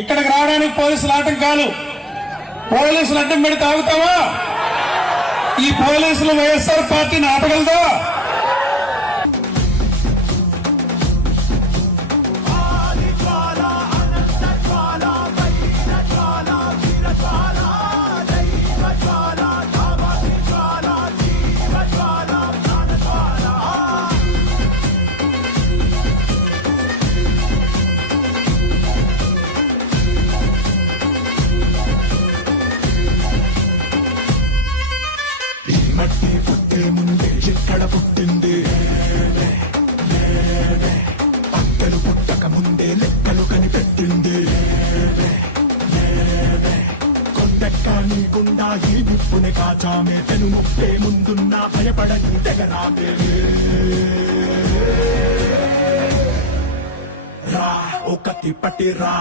ఇక్కడికి రావడానికి పోలీసులు ఆటంకాలు. పోలీసులు అడ్డం పెడితే ఆగుతావా? ఈ పోలీసులు వైఎస్ఆర్ పార్టీని ఆపగలదా? మట్టి పుట్టే ముందే ఎక్కడ పుట్టింది? పంటలు పుట్టక ముందే లెక్కలు కనిపెట్టింది. కొండెక్క నీకుండా ఈ నిప్పుని కాచామే, పెను ముప్పే ముందున్నా భయపడని తెగరామే. రా ఒకటి పట్టి రా.